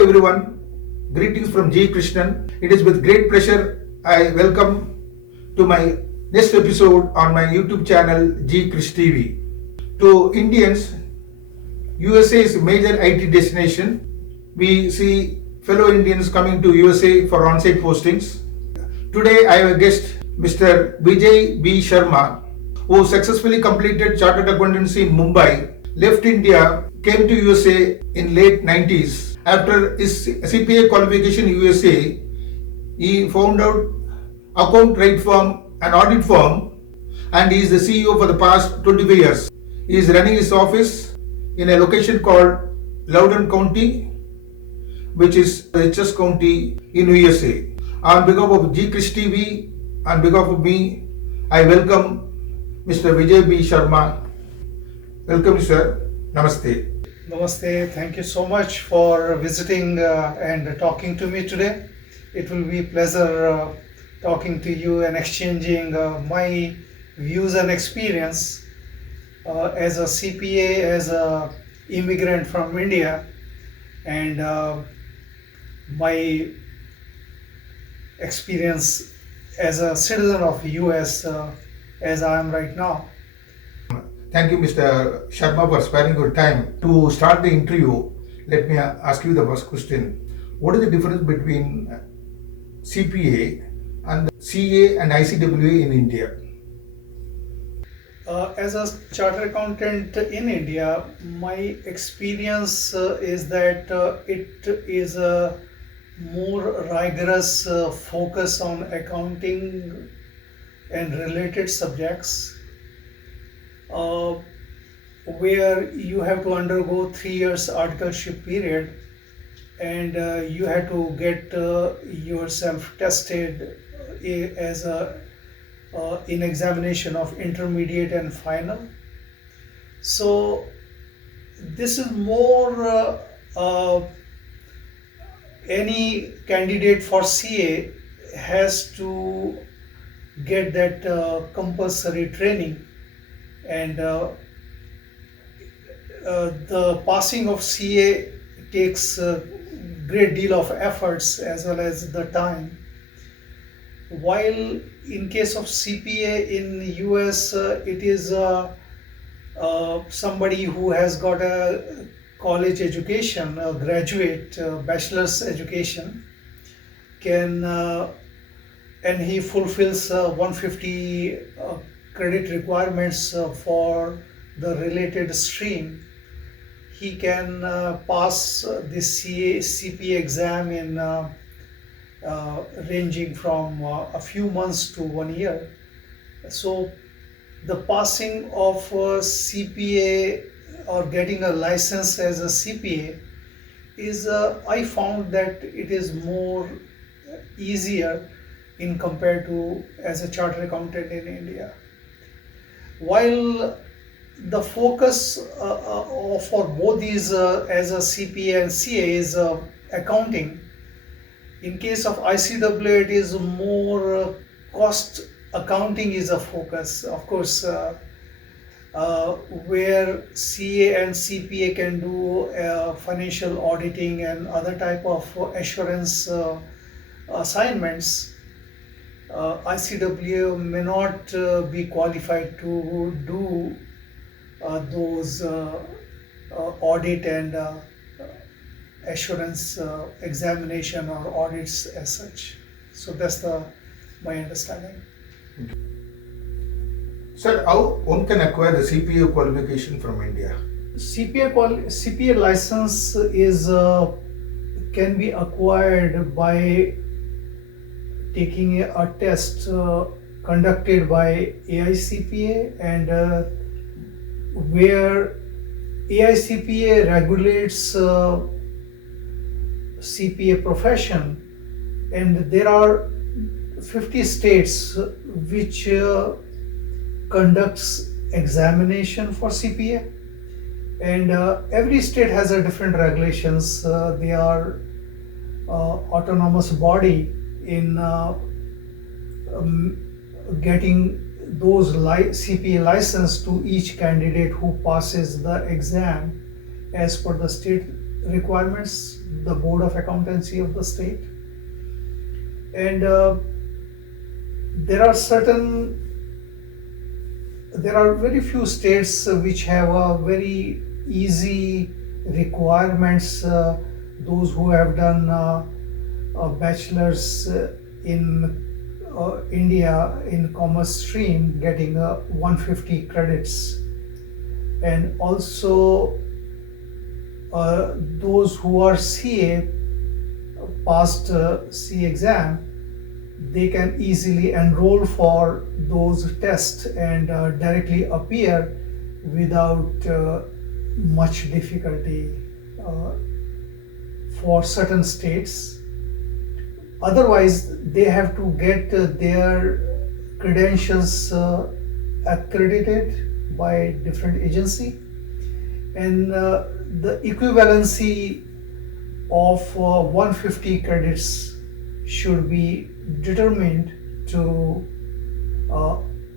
everyone, greetings from G KRISH. It is with great pleasure I welcome to my next episode on my YouTube channel G KRISH TV. To Indians, USA is a major IT destination. We see fellow Indians coming to USA for on-site postings. Today I have a guest, Mr. Vijay B. Sharma, who successfully completed Chartered Accountancy in Mumbai, left India, came to USA in late 90s. After his CPA qualification in USA, he found out account right firm and audit firm, and he is the CEO for the past 25 years. He is running his office in a location called Loudoun County, which is the richest county in USA. On behalf of G KRISH TV, on behalf of me, I welcome Mr. Vijay B. Sharma. Welcome, sir. Namaste. Namaste. Thank you so much for visiting and talking to me today. It will be a pleasure talking to you and exchanging my views and experience as a CPA, as an immigrant from India, and my experience as a citizen of US as I am right now. Thank you, Mr. Sharma, for sparing your time. To start the interview, let me ask you the first question. What is the difference between CPA and CA and ICPA in India? As a chartered accountant in India, my experience is that it is a more rigorous focus on accounting and related subjects, where you have to undergo 3 years articleship period, and you have to get yourself tested as in examination of intermediate and final. So this is more any candidate for CA has to get that compulsory training, and the passing of CA takes a great deal of efforts as well as the time. While in case of CPA in US, it is somebody who has got a college education, a graduate, bachelor's education, can and he fulfills 150 credit requirements for the related stream. He can pass the CPA exam in ranging from a few months to 1 year. So the passing of CPA or getting a license as a CPA is, I found that it is more easier in compared to as a chartered accountant in India. While the focus for both these as a CPA and CA is accounting, in case of ICPA it is more cost accounting is a focus. Of course, where CA and CPA can do financial auditing and other type of assurance assignments, ICPA may not be qualified to do those audit and assurance examination or audits as such. So that's my understanding. Okay. Sir, how one can acquire the CPA qualification from India? CPA license is can be acquired by taking a test conducted by AICPA, and where AICPA regulates CPA profession, and there are 50 states which conducts examination for CPA, and every state has a different regulations. They are autonomous body in getting those CPA license to each candidate who passes the exam as per the state requirements, the Board of Accountancy of the state. And there are very few states which have a very easy requirements. Those who have done a bachelor's in India in commerce stream getting 150 credits, and also those who are CA passed CA exam, they can easily enroll for those tests and directly appear without much difficulty for certain states. Otherwise, they have to get their credentials accredited by different agency, and the equivalency of 150 credits should be determined to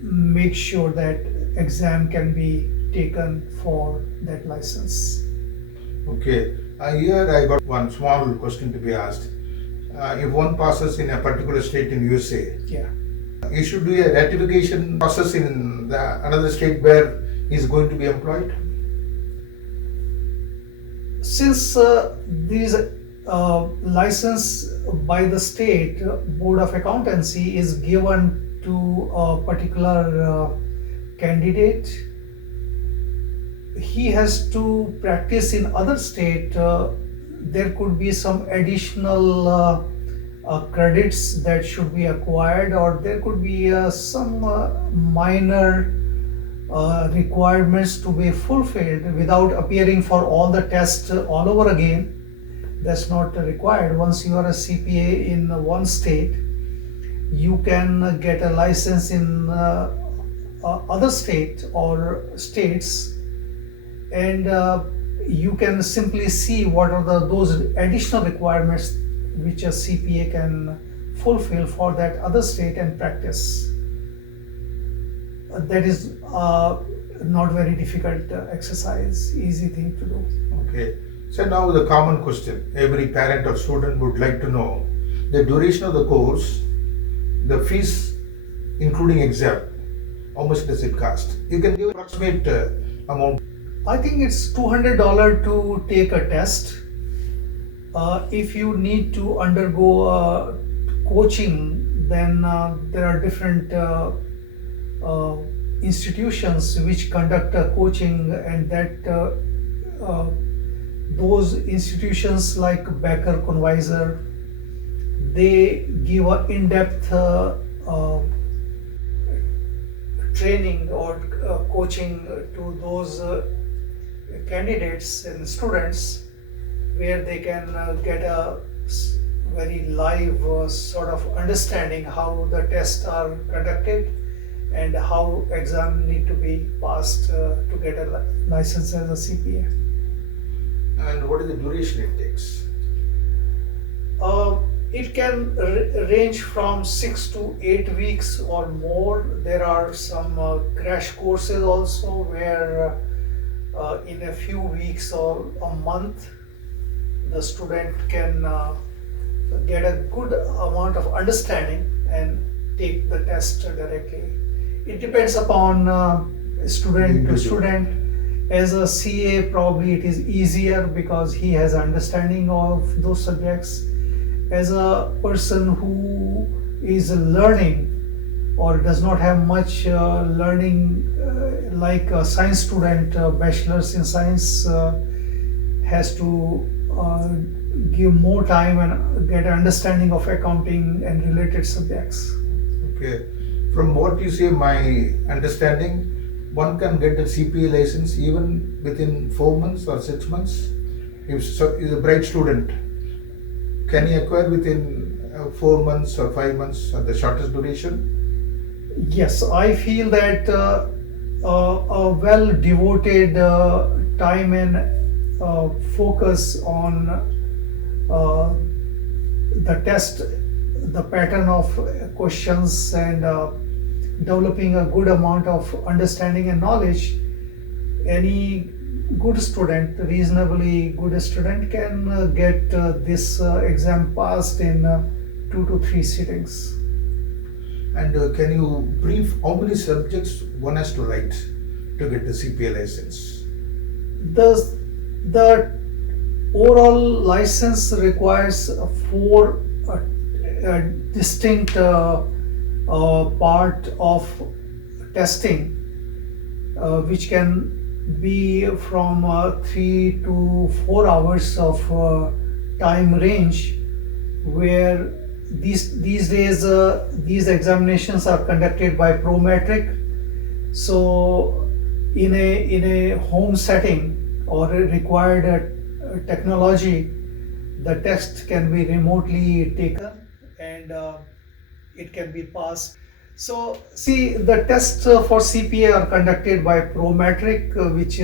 make sure that exam can be taken for that license. Okay, here I got one small question to be asked. If one passes in a particular state in USA, Yeah. you should do a ratification process in another state where he is going to be employed. Since these license by the state Board of Accountancy is given to a particular candidate, he has to practice in other state. There could be some additional credits that should be acquired, or there could be some minor requirements to be fulfilled without appearing for all the tests all over again. That's not required. Once you are a CPA in one state, you can get a license in other state or states, and you can simply see what are those additional requirements which a CPA can fulfill for that other state and practice. That is not very difficult exercise, easy thing to do. Okay. So now the common question every parent or student would like to know: the duration of the course, the fees including exam, how much does it cost? You can give approximate amount. I think it's $200 to take a test. If you need to undergo coaching, then there are different institutions which conduct coaching, and that those institutions like Becker Convisor, they give a in-depth training or coaching to those candidates and students, where they can get a very live sort of understanding how the tests are conducted and how exam need to be passed to get a license as a CPA. And what is the duration it takes? It can range from 6 to 8 weeks or more. There are some crash courses also where in a few weeks or a month the student can get a good amount of understanding and take the test directly. It depends upon student to student. As a CA, probably it is easier because he has understanding of those subjects. As a person who is learning or does not have much learning, like a science student, bachelor's in science, has to give more time and get understanding of accounting and related subjects. Okay. From what you say, my understanding, one can get a CPA license even within 4 months or 6 months. If is a bright student, can he acquire within 4 months or 5 months or the shortest duration? Yes, I feel that a well devoted time and focus on the test, the pattern of questions, and developing a good amount of understanding and knowledge, any good student, reasonably good student can get this exam passed in 2 to 3 sittings. And can you brief how many subjects one has to write to get the CPA license? The overall license requires 4 distinct part of testing, which can be from 3 to 4 hours of time range, where these days these examinations are conducted by Prometric. So in a home setting or a required technology, the test can be remotely taken and it can be passed. So see, the tests for CPA are conducted by Prometric, which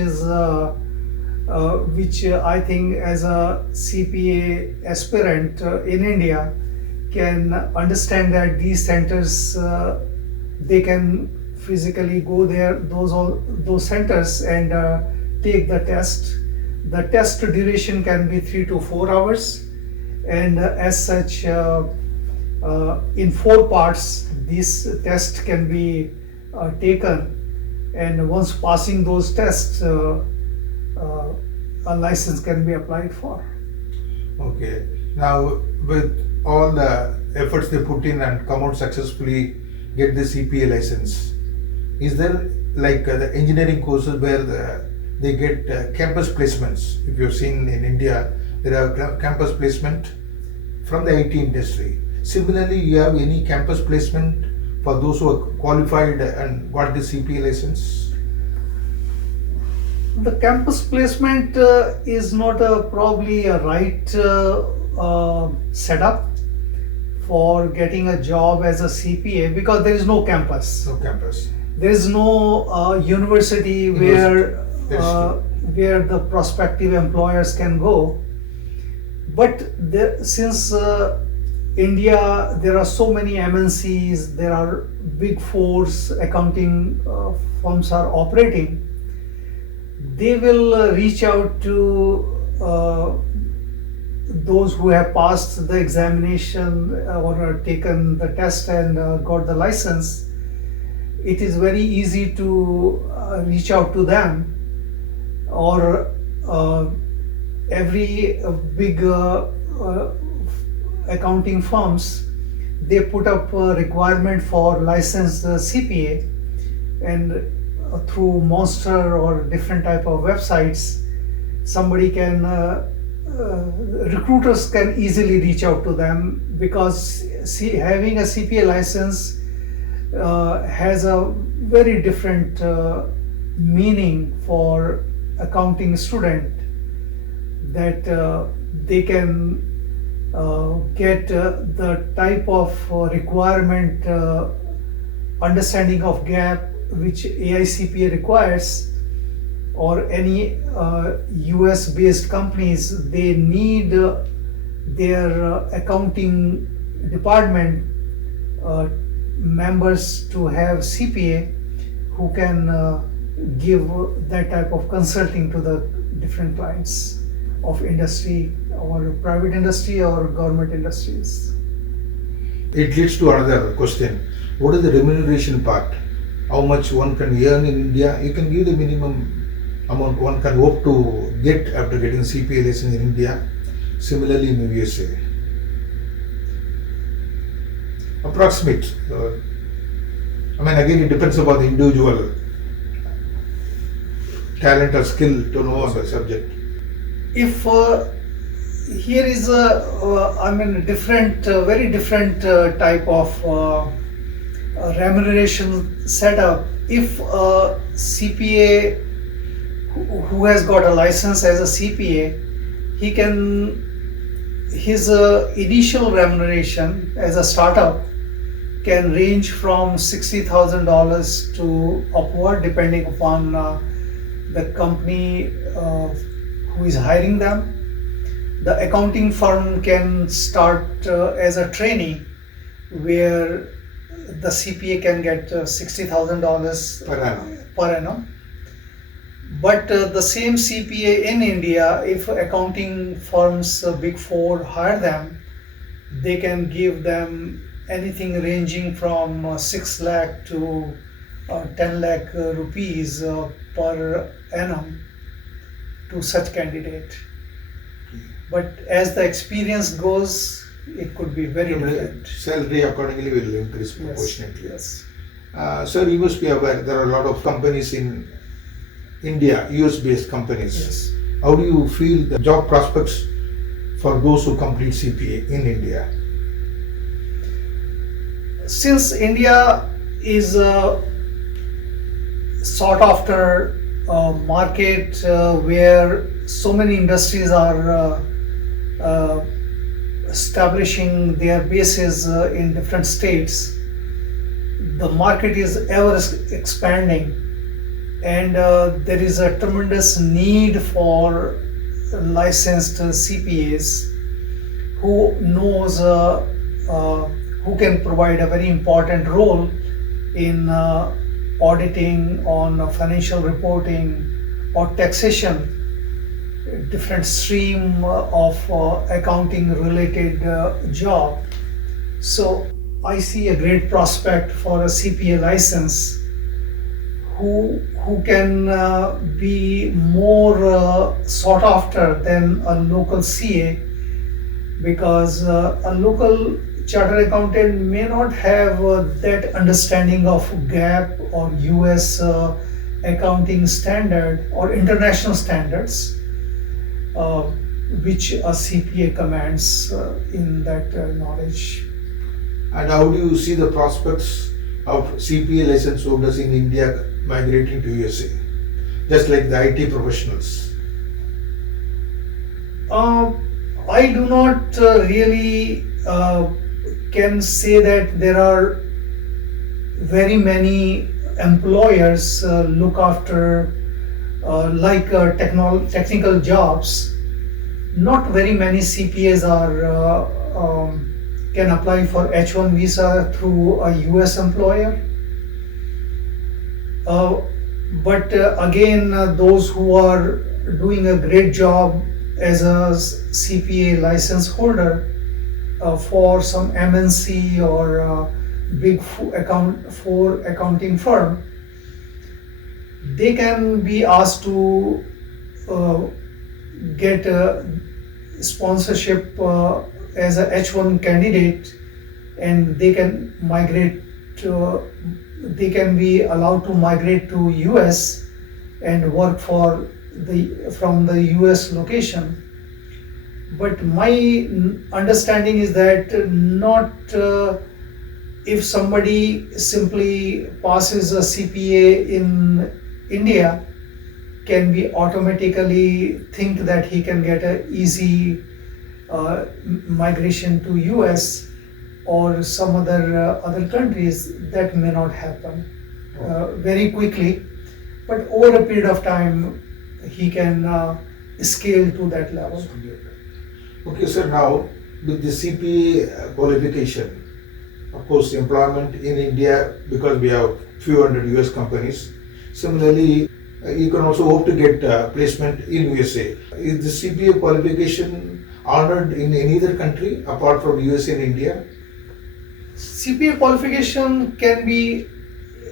I think as a CPA aspirant in India can understand that these centers, they can physically go there, those centers, and take the test. The test duration can be 3 to 4 hours, and as such, in 4 parts, this test can be taken, and once passing those tests, a license can be applied for. Okay. Now, with all the efforts they put in and come out successfully, get the CPA license, is there like the engineering courses where they get campus placements? If you've seen in India, there are campus placement from the IT industry. Similarly, you have any campus placement for those who are qualified and got the CPA license? The campus placement is not probably a right setup for getting a job as a CPA, because there is no campus. No campus. There is no university where the prospective employers can go. But since India, there are so many MNCs, there are big fours, accounting firms are operating, they will reach out to those who have passed the examination or taken the test and got the license. It is very easy to reach out to them, or every big accounting firms, they put up a requirement for licensed CPA, and through Monster or different type of websites, somebody can recruiters can easily reach out to them, because having a CPA license has a very different meaning for accounting student, that they can get the type of requirement understanding of GAAP which AICPA requires, or any US based companies, they need their accounting department members to have CPA who can give that type of consulting to the different clients of industry or private industry or government industries. It leads to another question. What is the remuneration part? How much one can earn in India? You can give the minimum amount one can hope to get after getting CPA license in India. Similarly in USA. Approximate. Again, it depends upon the individual talent or skill to know on the subject. If here is a different, very different type of remuneration setup. If a CPA who has got a license as a CPA, his initial remuneration as a startup can range from $60,000 to upward, depending upon the company who is hiring them. The accounting firm can start as a trainee, where the CPA can get $60,000 per annum. But the same CPA in India, if accounting firms, Big Four, hire them, they can give them anything ranging from 6 lakh to 10 lakh rupees per annum to such candidate. But as the experience goes, it could be very different. Salary accordingly will increase Yes, proportionately. yes. Sir, you must be aware there are a lot of companies in India, US based companies. Yes. How do you feel the job prospects for those who complete CPA in India? Since India is a sought after market where so many industries are establishing their bases in different states, the market is ever expanding, and there is a tremendous need for licensed CPAs who knows who can provide a very important role in auditing, on financial reporting or taxation, different stream of accounting related job. So I see a great prospect for a CPA license who can be more sought after than a local CA, because a local chartered accountant may not have that understanding of GAAP or US accounting standard or international standards, which a CPA commands in that knowledge. And how do you see the prospects of CPA license holders in India migrating to USA, just like the IT professionals? I do not really can say that there are very many employers look after technical jobs. Not very many CPAs are can apply for H1 visa through a US employer. But again, those who are doing a great job as a CPA license holder for some MNC or big four accounting firm, they can be asked to get a sponsorship as a H1 candidate, and they can migrate to, they can be allowed to migrate to US and work for from the US location. But my understanding is that not if somebody simply passes a CPA in India can be automatically think that he can get an easy migration to US or some other countries. That may not happen very quickly, but over a period of time he can scale to that level. Okay, sir, now with the CPA qualification, of course, employment in India, because we have few hundred US companies. Similarly, you can also hope to get placement in USA. Is the CPA qualification honored in any other country apart from USA and India? CPA qualification can be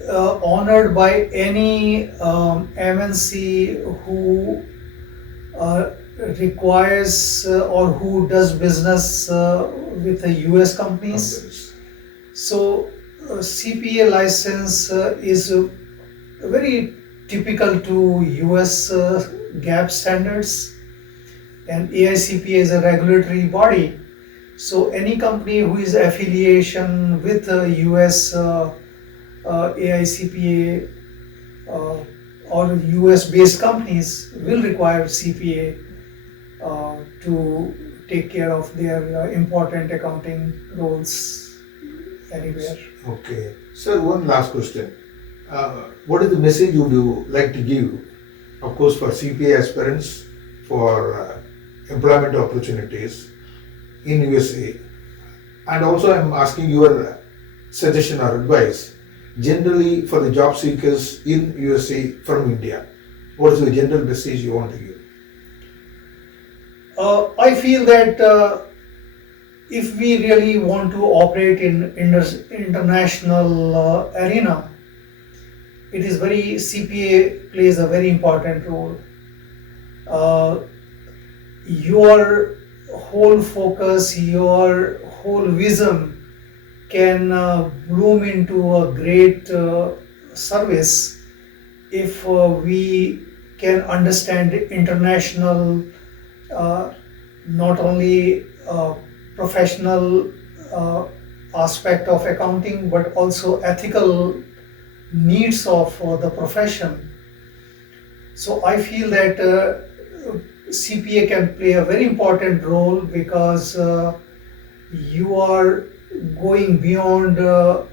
honored by any MNC who requires or who does business with the US companies. So CPA license is very typical to US GAAP standards, and AICPA is a regulatory body. So any company who is affiliation with US AICPA or US based companies will require CPA to take care of their important accounting roles anywhere. Okay. Sir, one last question. What is the message would you like to give, of course, for CPA aspirants for employment opportunities in USA? And also I'm asking your suggestion or advice generally for the job seekers in USA from India. What is the general message you want to give? I feel that if we really want to operate in international arena, it is very CPA plays a very important role. Your whole focus, your whole vision can bloom into a great service if we can understand international, not only professional aspect of accounting, but also ethical needs of the profession. So I feel that CPA can play a very important role because you are going beyond a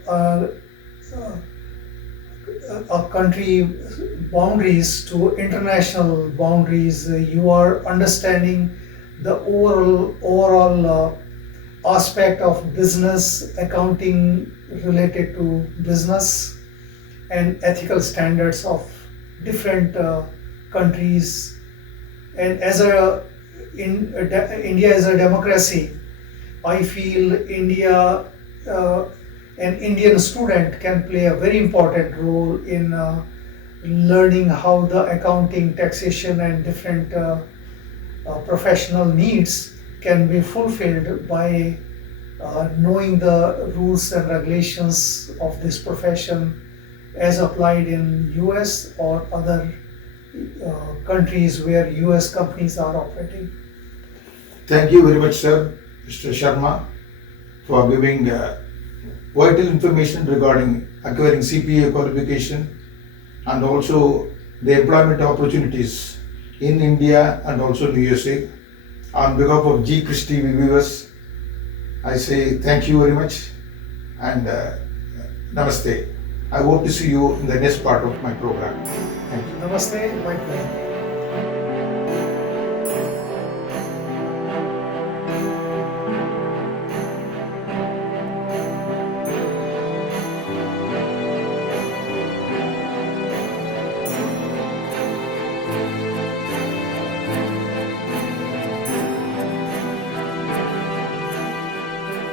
country boundaries to international boundaries. You are understanding the overall aspect of business, accounting related to business, and ethical standards of different countries. And as India is a democracy, I feel an Indian student can play a very important role in learning how the accounting, taxation, and different professional needs can be fulfilled by knowing the rules and regulations of this profession as applied in US or other countries where US companies are operating. Thank you very much, sir, Mr. Sharma, for giving vital information regarding acquiring CPA qualification and also the employment opportunities in India and also in USA. On behalf of G KRISH TV viewers, I say thank you very much and namaste. I hope to see you in the next part of my program. Thank you. Namaste, my friend.